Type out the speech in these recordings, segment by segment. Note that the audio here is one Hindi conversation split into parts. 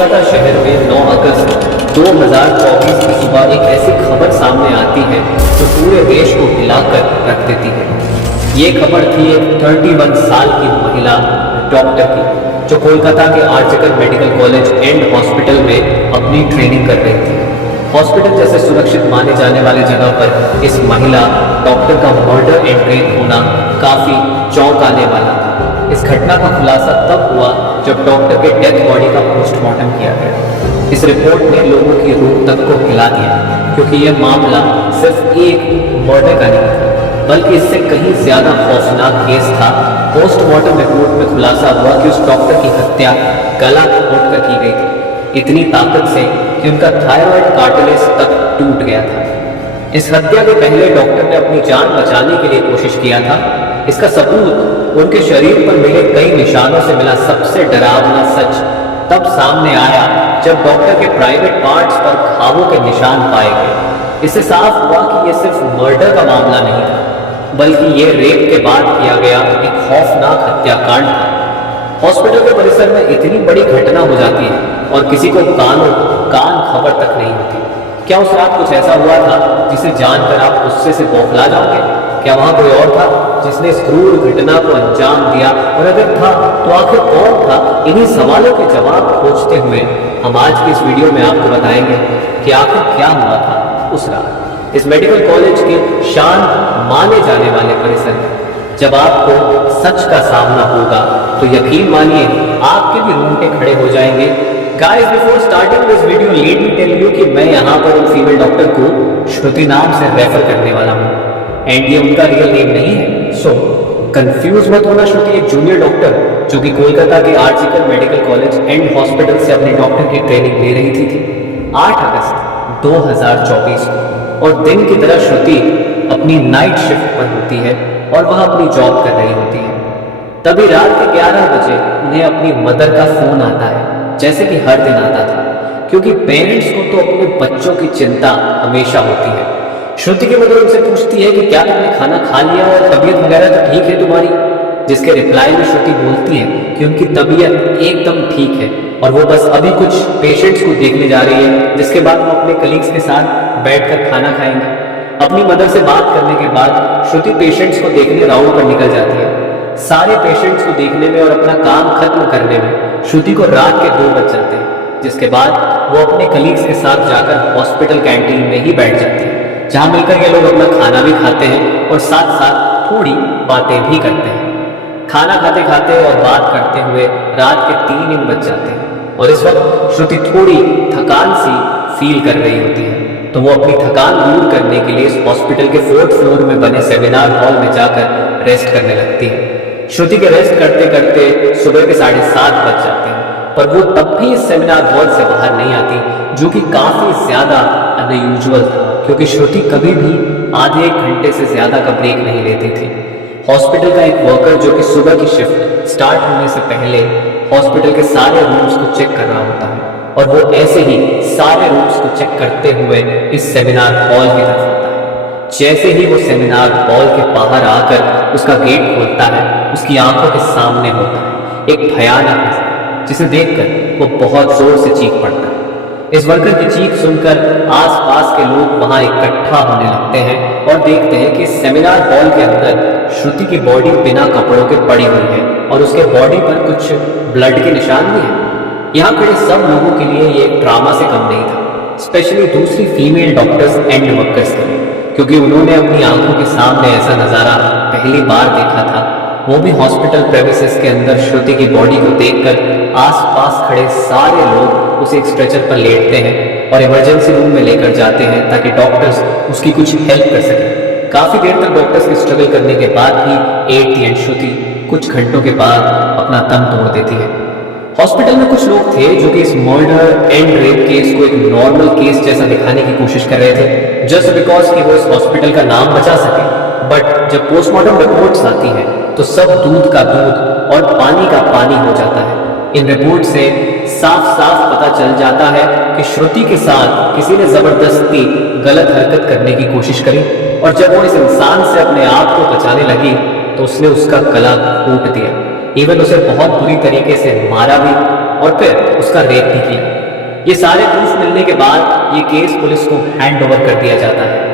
कोलकाता शहर में 9 अगस्त 2024 की सुबह एक ऐसी खबर सामने आती है जो पूरे देश को हिलाकर रख देती है। ये खबर थी एक 31 साल की महिला डॉक्टर की जो कोलकाता के आर्जिकल मेडिकल कॉलेज एंड हॉस्पिटल में अपनी ट्रेनिंग कर रही थी। हॉस्पिटल जैसे सुरक्षित माने जाने वाले जगह पर इस महिला डॉक्टर का मर्डर एंड रेप होना काफी चौंकाने वाला था। इस घटना का खुलासा तब हुआ जब डॉक्टर के डेथ बॉडी का पोस्टमार्टम किया गया। इस रिपोर्ट ने लोगों की रूह तक को हिला दिया, क्योंकि यह मामला सिर्फ एक मर्डर का नहीं था, बल्कि इससे कहीं ज्यादा खौफनाक केस था। पोस्टमार्टम रिपोर्ट में खुलासा हुआ कि उस डॉक्टर की हत्या गला घोंटकर की गई थी, इतनी ताकत से कि उनका थायराइड कार्टिलेज तक टूट गया था। इस हत्या के पहले डॉक्टर ने अपनी जान बचाने के लिए कोशिश किया था। इसका सबूत उनके शरीर पर मिले कई निशानों से मिला। सबसे डरावना सच तब सामने आया जब डॉक्टर के प्राइवेट पार्ट्स पर घावों के निशान पाए गए। इससे साफ हुआ कि यह सिर्फ मर्डर का मामला नहीं था, बल्कि यह रेप के बाद किया गया एक खौफनाक हत्याकांड था। हॉस्पिटल के परिसर में इतनी बड़ी घटना हो जाती है और किसी को कान खबर तक नहीं होती। क्या उस रात कुछ ऐसा हुआ था जिसे जानकर आप गुस्से से बौखला जाओगे? क्या वहां कोई और था जिसने इस क्रूर घटना को अंजाम दिया? और अगर था तो आखिर कौन था? इन्हीं सवालों के जवाब खोजते हुए हम आज की इस वीडियो में आपको बताएंगे कि आखिर क्या हुआ था उस रात इस मेडिकल कॉलेज के शान माने जाने वाले परिसर में। जब आपको सच का सामना होगा तो यकीन मानिए आपके भी रोंगटे खड़े हो जाएंगे। Guys, before starting this video let me tell you कि मैं यहाँ पर उन फीमेल डॉक्टर को श्रुति नाम से रेफर करने वाला हूँ, एंड ये उनका रियल नेम नहीं है। सो कंफ्यूज मत होना। श्रुति एक जूनियर डॉक्टर जो कि कोलकाता के आर्जिकल मेडिकल कॉलेज एंड हॉस्पिटल से अपने डॉक्टर की ट्रेनिंग ले रही थी 8 अगस्त 2024 को। और दिन की तरह श्रुति अपनी नाइट शिफ्ट पर होती है और वह अपनी जॉब कर रही होती है। तभी रात के 11 बजे उन्हें अपनी मदर का फोन आता है, जैसे कि हर दिन आता था, क्योंकि पेरेंट्स को तो अपने बच्चों की चिंता हमेशा होती है। श्रुति की मदर उनसे पूछती है कि क्या तुमने खाना खा लिया और तबीयत वगैरह तो ठीक है तुम्हारी? जिसके रिप्लाई में श्रुति बोलती है कि उनकी तबीयत एकदम ठीक है और वो बस अभी कुछ पेशेंट्स को देखने जा रही है, जिसके बाद वो अपने कलीग्स के साथ बैठकर खाना खाएंगे। अपनी मदर से बात करने के बाद श्रुति पेशेंट्स को देखने राउंड पर निकल जाती है। सारे पेशेंट्स को देखने में और अपना काम खत्म करने में श्रुति को रात के 2 बज जाते हैं, जिसके बाद वो अपने कलीग्स के साथ जाकर हॉस्पिटल कैंटीन में ही बैठ जाती है, जहां मिलकर ये लोग अपना खाना भी खाते हैं और साथ साथ थोड़ी बातें भी करते हैं। खाना खाते खाते और बात करते हुए रात के 3 बज जाते हैं और इस वक्त श्रुति थोड़ी थकान सी फील कर रही होती है, तो वो अपनी थकान दूर करने के लिए इस हॉस्पिटल के 4th फ्लोर में बने सेमिनार हॉल में जाकर रेस्ट करने लगती है। श्रुति के रेस्ट करते करते सुबह के 7:30 बज जाते हैं, पर वो तब भी इस सेमिनार हॉल से बाहर नहीं आती, जो कि काफी ज्यादा अनयूजुअल था, क्योंकि श्रुति कभी भी आधे 1 घंटे से ज्यादा का ब्रेक नहीं लेती थी। हॉस्पिटल का एक वर्कर जो कि सुबह की शिफ्ट स्टार्ट होने से पहले हॉस्पिटल के सारे रूम्स को चेक कर रहा होता है, और वो ऐसे ही सारे रूम्स को चेक करते हुए इस सेमिनार हॉल की तरफ आता है। जैसे ही वो सेमिनार हॉल के बाहर आकर उसका गेट खोलता है, उसकी आंखों के सामने होता है एक भयानक नज़ारा, जिसे देखकर वो बहुत जोर से चीख पड़ता है। इस वर्कर की चीख सुनकर आसपास के लोग वहां इकट्ठा होने लगते हैं और देखते हैं कि सेमिनार हॉल के अंदर श्रुति की बॉडी बिना कपड़ों के पड़ी हुई है और उसके बॉडी पर कुछ ब्लड के निशान भी हैं। यहाँ खड़े सब लोगों के लिए ये ड्रामा से कम नहीं था, स्पेशली दूसरी फीमेल डॉक्टर्स एंड वर्कर्स के लिए, क्योंकि उन्होंने अपनी आंखों के सामने ऐसा नज़ारा पहली बार देखा था। वो भी हॉस्पिटल प्रेमिसेस के अंदर श्रुति की बॉडी को देखकर आसपास खड़े सारे लोग उसे एक स्ट्रेचर पर लेटते हैं और इमरजेंसी रूम में लेकर जाते हैं ताकि डॉक्टर्स उसकी कुछ हेल्प कर सकें। काफी देर तक डॉक्टर्स के स्ट्रगल करने के बाद भी एट दी एंड श्रुति कुछ घंटों के बाद अपना दम तोड़ देती है। हॉस्पिटल में कुछ लोग थे जो कि इस मर्डर एंड रेप केस को एक नॉर्मल केस जैसा दिखाने की कोशिश कर रहे थे, जस्ट बिकॉज कि वो इस हॉस्पिटल का नाम बचा सके। बट जब पोस्टमार्टम रिपोर्ट्स आती हैं तो सब दूध का दूध और पानी का पानी हो जाता है। इन रिपोर्ट से साफ साफ पता चल जाता है कि श्रुति के साथ किसी ने जबरदस्ती गलत हरकत करने की कोशिश करी, और जब वो इस इंसान से अपने आप को बचाने लगी तो उसने उसका गला घोंट दिया। इवन उसे बहुत बुरी तरीके से मारा भी और फिर उसका रेप भी किया। ये सारे प्रूफ मिलने के बाद ये केस पुलिस को हैंड ओवर कर दिया जाता है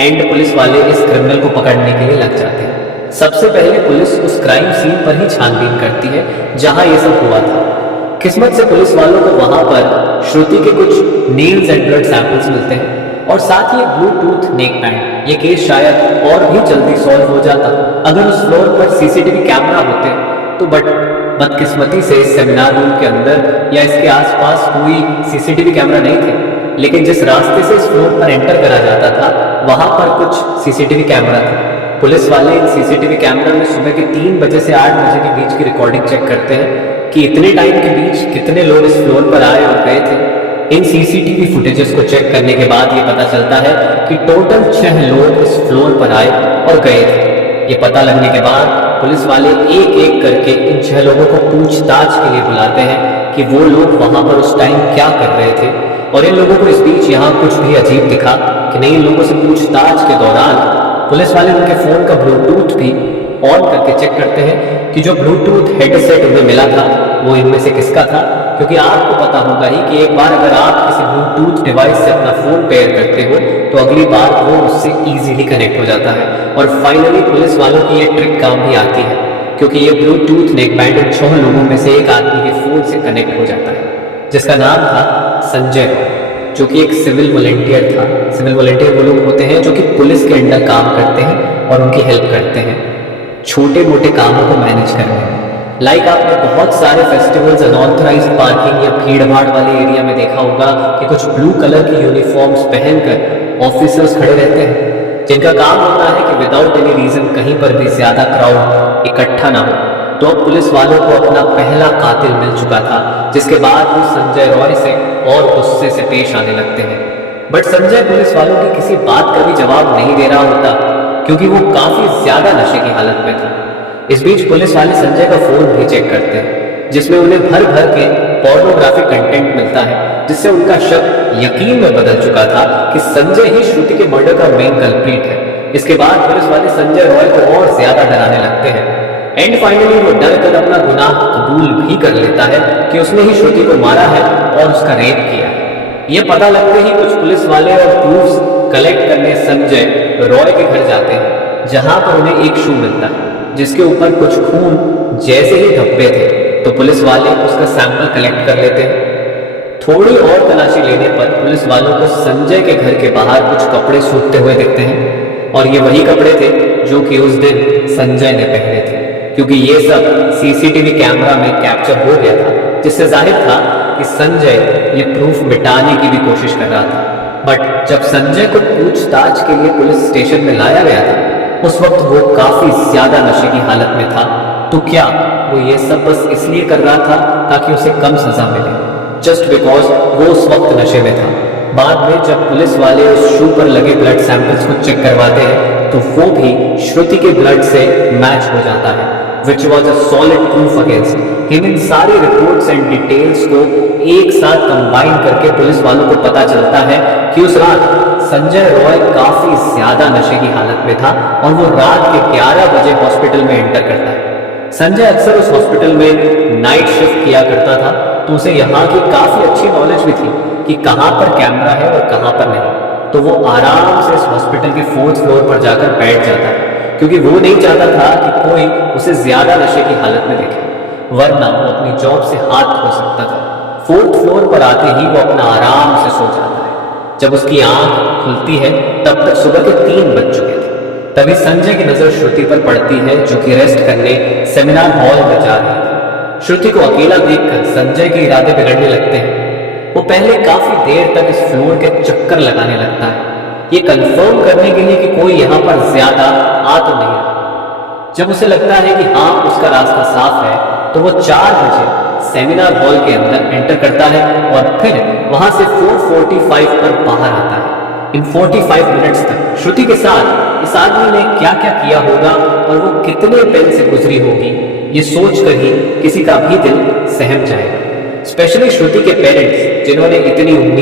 एंड पुलिस वाले इस क्रिमिनल को पकड़ने के लिए लग जाते हैं। सबसे पहले पुलिस उस क्राइम सीन पर ही छानबीन करती है जहां ये सब हुआ था। किस्मत से पुलिस वालों को वहां पर श्रुति के कुछ नील्स एंड ब्लड सैंपल्स मिलते हैं और साथ ही ब्लूटूथ नेक बैंड। ये केस शायद और भी जल्दी सॉल्व हो जाता अगर उस फ्लोर पर सीसीटीवी कैमरा होते तो, बट बदकिस्मती से इस सेमिनार रूम के अंदर या इसके आसपास कोई सीसीटीवी कैमरा नहीं थे। लेकिन जिस रास्ते से इस फ्लोर पर एंटर करा जाता था वहां पर कुछ सीसीटीवी कैमरा थे। पुलिस वाले इन सीसीटीवी कैमरा में सुबह के 3 बजे से 8 बजे के बीच की रिकॉर्डिंग चेक करते हैं कि इतने टाइम के बीच कितने लोग इस फ्लोर पर आए और गए थे। इन सीसीटीवी फुटेजेस को चेक करने के बाद ये पता चलता है कि टोटल 6 लोग इस फ्लोर पर आए और गए थे। ये पता लगने के बाद पुलिस वाले एक एक करके इन 6 लोगों को पूछताछ के लिए बुलाते हैं कि वो लोग वहां पर उस टाइम क्या कर रहे थे। और इन लोगों को इस बीच यहाँ कुछ भी अजीब दिखा कि नहीं, इन लोगों से पूछताछ के दौरान पुलिस वाले उनके फोन का ब्लूटूथ भी ऑन करके चेक करते हैं कि जो ब्लूटूथ हेडसेट उन्हें मिला था वो इनमें से किसका था। क्योंकि आपको पता होगा ही कि एक बार अगर आप किसी ब्लूटूथ डिवाइस से अपना फोन पेयर करते हो तो अगली बार वो उससे इजीली कनेक्ट हो जाता है। और फाइनली पुलिस वालों की ये ट्रिक काम भी आती है क्योंकि ये ब्लूटूथ नेक बैंड इन 6 लोगों में से एक आदमी के फोन से कनेक्ट हो जाता है जिसका नाम था संजय, जो कि एक सिविल वॉलंटियर था। सिविल वॉलंटियर वो लोग होते हैं जो कि पुलिस के अंडर काम करते हैं और उनकी हेल्प करते हैं छोटे मोटे कामों को मैनेज करने में। लाइक आपने बहुत सारे फेस्टिवल्स अनऑथराइज्ड पार्किंग या भीड़ भाड़ वाले एरिया में देखा होगा कि कुछ ब्लू कलर की यूनिफॉर्म्स पहनकर ऑफिसर्स खड़े रहते हैं जिनका काम होता है कि विदाउट एनी रीजन कहीं पर भी ज्यादा क्राउड इकट्ठा ना हो। तो अब पुलिस वालों को अपना पहला कातिल मिल चुका था जिसके बाद वो संजय रॉय से और गुस्से से पेश आने लगते हैं। बट संजय पुलिस वालों की किसी बात का भी जवाब नहीं दे रहा होता क्योंकि वो काफी ज्यादा नशे की हालत में था। इस बीच पुलिस वाले संजय का फोन भी चेक करते हैं जिसमें उन्हें भर भर के पोर्नोग्राफिक कंटेंट मिलता है जिससे उनका शक यकीन में बदल चुका था कि संजय ही श्रुति के मर्डर का मेन कल्प्रिट है। इसके बाद पुलिस वाले संजय रॉय को और ज्यादा डराने लगते हैं एंड फाइनली वो डर कर अपना गुनाह कबूल भी कर लेता है कि उसने ही श्रुति को मारा है और उसका रेप किया है। ये पता लगते ही कुछ पुलिस वाले और प्रूफ्स कलेक्ट करने संजय रॉय के घर जाते हैं जहां पर उन्हें एक शू मिलता है जिसके ऊपर कुछ खून जैसे ही धब्बे थे। तो पुलिस वाले उसका सैंपल कलेक्ट कर लेते हैं। थोड़ी और तलाशी लेने पर पुलिस वालों को संजय के घर के बाहर कुछ कपड़े सूखते हुए दिखते हैं और ये वही कपड़े थे जो कि उस दिन संजय ने पहने थे क्योंकि ये सब सीसीटीवी कैमरा में कैप्चर हो गया था जिससे जाहिर था कि संजय ये प्रूफ मिटाने की भी कोशिश कर रहा था। बट जब संजय को पूछताछ के लिए पुलिस स्टेशन में लाया गया था उस वक्त वो काफी ज्यादा नशे की हालत में था। तो क्या वो ये सब बस इसलिए कर रहा था ताकि उसे कम सजा मिले, जस्ट बिकॉज वो उस वक्त नशे में था। बाद में जब पुलिस वाले उस शू पर लगे ब्लड सैंपल्स को चेक करवाते हैं तो वो भी श्रुति के ब्लड से मैच हो जाता है which was a solid proof against him. इन सारी रिपोर्ट्स एंड डिटेल्स को एक साथ कंबाइन करके पुलिस वालों को पता चलता है कि उस रात संजय रॉय काफी ज्यादा नशे की हालत में था और वो रात के 11 बजे हॉस्पिटल में एंटर करता है। संजय अक्सर उस हॉस्पिटल में नाइट शिफ्ट किया करता था तो उसे यहाँ की काफी अच्छी नॉलेज भी थी कि कहाँ पर कैमरा है और कहाँ पर नहीं। तो वो आराम से इस हॉस्पिटल के 4th फ्लोर पर जाकर बैठ जाता है क्योंकि वो नहीं चाहता था कि कोई उसे ज्यादा नशे की हालत में देखे, वरना वो अपनी जॉब से हाथ धो सकता था। 4th फ्लोर पर आते ही वो अपना आराम से सो जाता है। जब उसकी आंख खुलती है तब तक सुबह के 3 बज चुके थे। तभी संजय की नजर श्रुति पर पड़ती है जो कि रेस्ट करने सेमिनार हॉल में जा रही थी। श्रुति को अकेला देखकर संजय के इरादे बिगड़ने लगते हैं। वो पहले काफी देर तक इस फ्लोर के चक्कर लगाने लगता है ये कंफर्म करने के लिए कि कोई यहाँ पर ज्यादा आ तो नहीं रहा। जब उसे लगता है कि हाँ उसका रास्ता साफ है तो वो 4 बजे सेमिनार हॉल के अंदर एंटर करता है और फिर वहां से 4:45 पर बाहर आता है। इन 45 मिनट्स तक श्रुति के साथ इस आदमी ने क्या क्या किया होगा और वो कितने पेन से गुजरी होगी ये सोचकर ही किसी का भी दिल सहम जाएगा, स्पेशली श्रुति के पेरेंट्स जिन्होंने इतनी उम्मीद